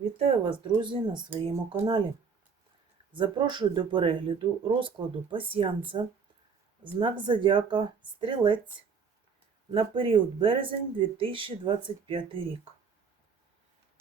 Вітаю вас, друзі, на своєму каналі. Запрошую до перегляду розкладу пасьянса, знак Зодіака Стрілець на період березень 2025 рік.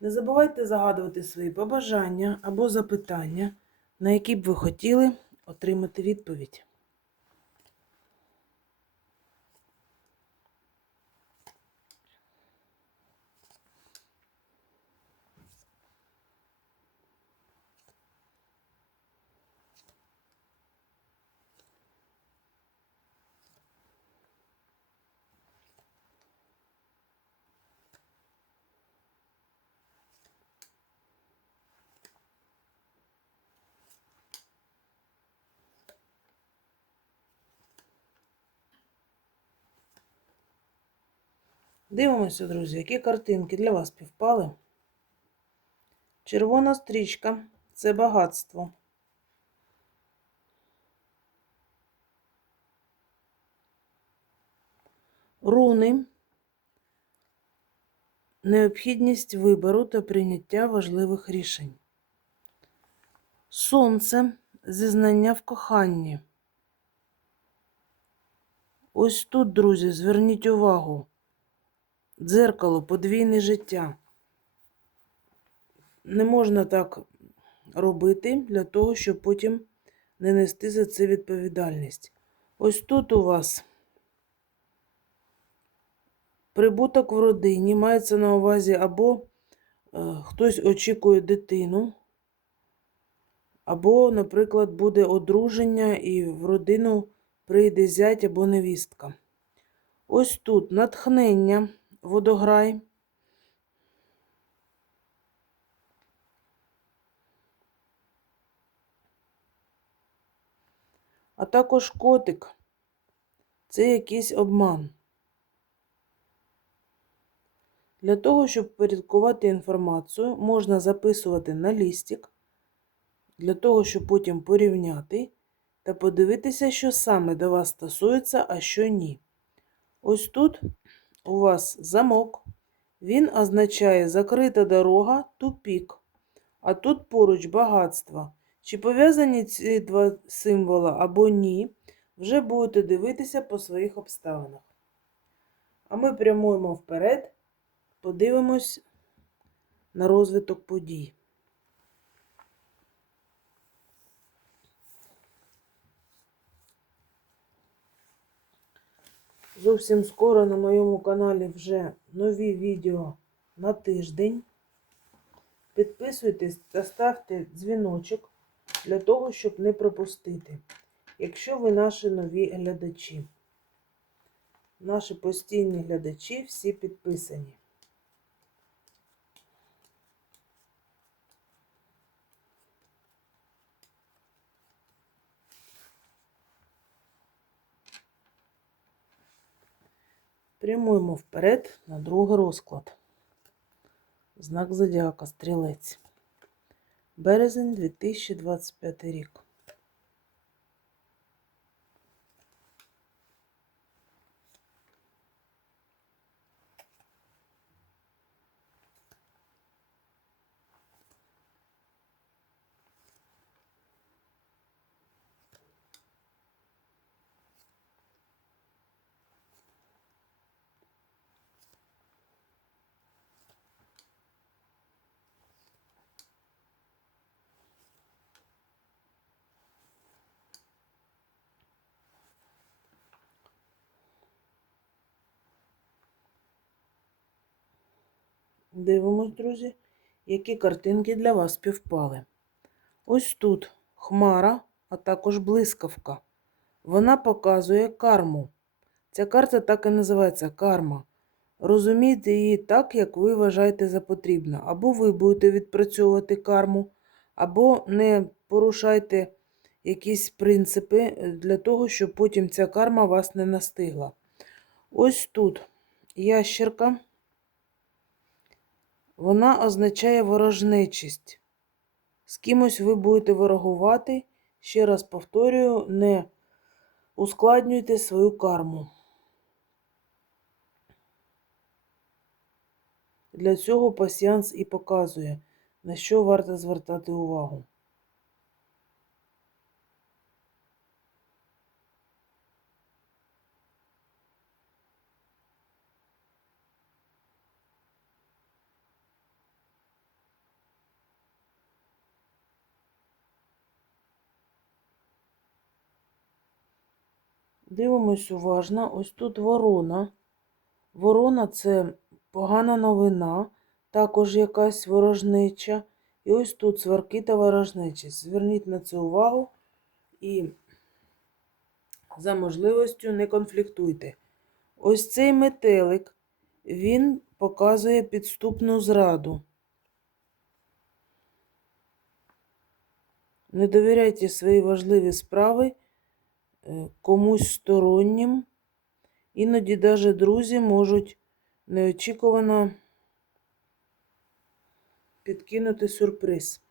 Не забувайте загадувати свої побажання або запитання, на які б ви хотіли отримати відповідь. Дивимося, друзі, які картинки для вас півпали. Червона стрічка це багатство. Руни. Необхідність вибору та прийняття важливих рішень. Сонце зізнання в коханні. Ось тут, друзі, зверніть увагу. Дзеркало, подвійне життя. Не можна так робити для того, щоб потім не нести за це відповідальність. Ось тут у вас прибуток в родині мається на увазі або е, хтось очікує дитину, або, наприклад, буде одруження і в родину прийде зять або невістка. Ось тут натхнення водограй. А також котик. Це якийсь обман. Для того, щоб порядкувати інформацію, можна записувати на лістик, для того, щоб потім порівняти та подивитися, що саме до вас стосується, а що ні. Ось тут у вас замок. Він означає закрита дорога, тупік. А тут поруч багатство. Чи пов'язані ці два символи або ні, вже будете дивитися по своїх обставинах. А ми прямуємо вперед, подивимось на розвиток подій. Зовсім скоро на моєму каналі вже нові відео на тиждень. Підписуйтесь та ставте дзвіночок для того, щоб не пропустити. Якщо ви наші нові глядачі. Наші постійні глядачі всі підписані. Прямуємо вперед на другий розклад. Знак Зодіака Стрілець. Березень 2025 рік. Дивимось, друзі, які картинки для вас співпали. Ось тут хмара, а також блискавка. Вона показує карму. Ця карта так і називається карма. Розумійте її так, як ви вважаєте за потрібне. Або ви будете відпрацьовувати карму, або не порушайте якісь принципи для того, щоб потім ця карма вас не настигла. Ось тут ящерка. Вона означає ворожнечість. З кимось ви будете ворогувати. Ще раз повторюю, не ускладнюйте свою карму. Для цього пасіанс і показує. на що варто звертати увагу. Дивимось уважно. Ось тут ворона. Ворона це погана новина, також якась ворожнеча. І ось тут сварки та ворожнечі. Зверніть на це увагу і за можливістю не конфліктуйте. Ось цей метелик, він показує підступну зраду. Не довіряйте свої важливі справи комусь стороннім. Іноді навіть друзі можуть неочікувано підкинути сюрприз.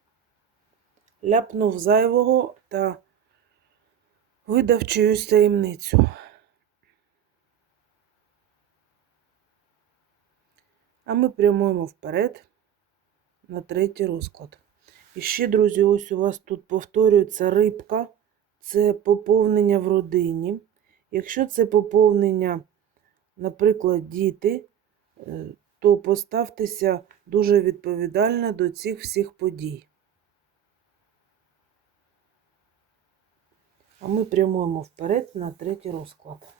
Ляпнув зайвого та видав чиюсь таємницю. А ми прямуємо вперед на третій розклад. І ще, друзі, ось у вас тут повторюється рибка, це поповнення в родині. Якщо це поповнення, наприклад, діти, е, то поставтеся дуже відповідально до цих всіх подій. А ми прямуємо вперед на третій розклад.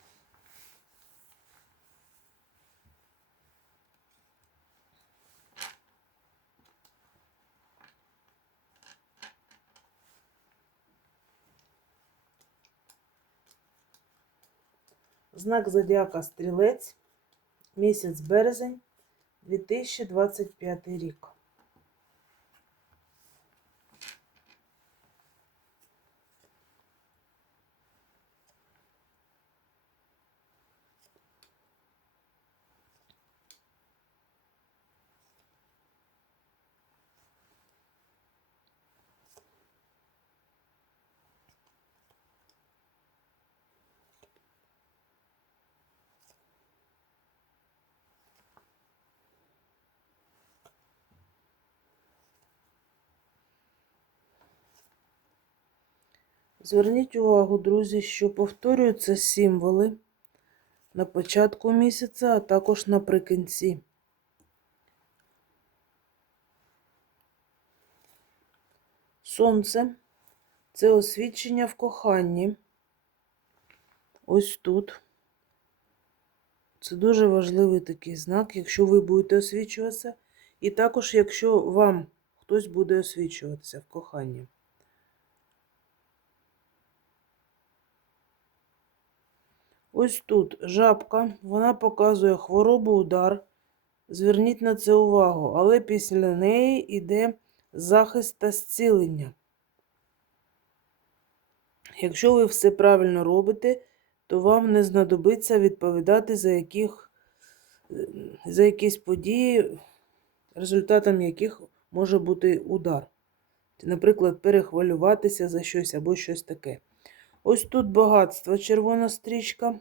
Знак Зодіака Стрілець, місяць березень, 2025 рік. Зверніть увагу, друзі, що повторюються символи на початку місяця, а також наприкінці. Сонце це освічення в коханні. Ось тут. Це дуже важливий такий знак, якщо ви будете освічуватися, і також, якщо вам хтось буде освічуватися в коханні. Ось тут жабка, вона показує хворобу удар. Зверніть на це увагу, але після неї йде захист та зцілення. Якщо ви все правильно робите, то вам не знадобиться відповідати за яких, за якісь події, результатом яких може бути удар. Наприклад, перехвилюватися за щось або щось таке. Ось тут багатство, червона стрічка.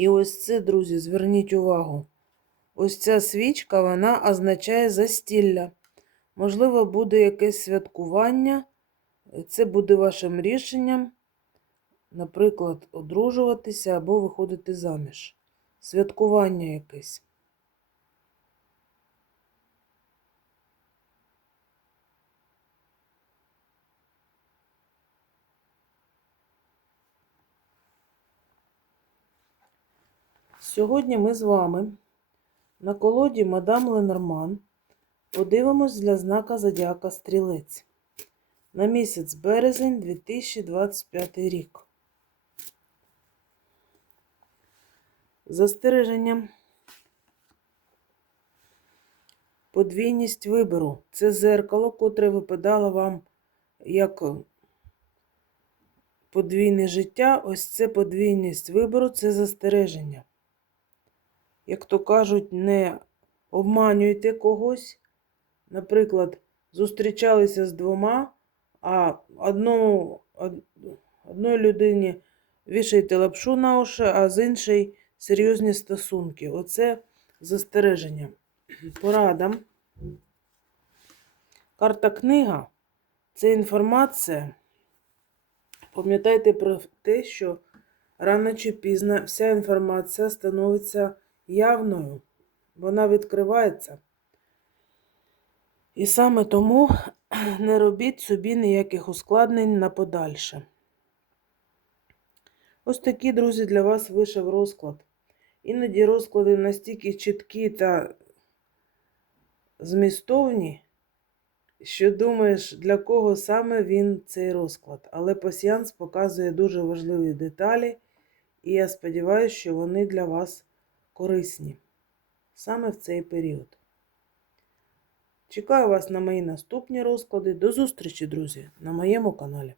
І ось це, друзі, зверніть увагу. Ось ця свічка, вона означає застілля. Можливо, буде якесь святкування. Це буде вашим рішенням, наприклад, одружуватися або виходити заміж. Святкування якесь. Сьогодні ми з вами на колоді Мадам Ленорман подивимось для знака Зодіака Стрілець на місяць березень 2025 рік. Застереження. Подвійність вибору. Це зеркало, котре випадало вам як подвійне життя. Ось це подвійність вибору, це застереження. Як то кажуть, не обманюєте когось. Наприклад, зустрічалися з двома, а одному, одної людині вішаєте лапшу на уші, а з іншої серйозні стосунки. Оце застереження. Порада. Карта книга це інформація. Пам'ятайте про те, що рано чи пізно вся інформація становиться явною. Вона відкривається. І саме тому не робіть собі ніяких ускладнень на подальше. Ось такі, друзі, для вас вийшов розклад. Іноді розклади настільки чіткі та змістовні, що думаєш, для кого саме він цей розклад. Але пасіянс показує дуже важливі деталі, і я сподіваюся, що вони для вас корисні саме в цей період. Чекаю вас на мої наступні розклади. До зустрічі, друзі, на моєму каналі.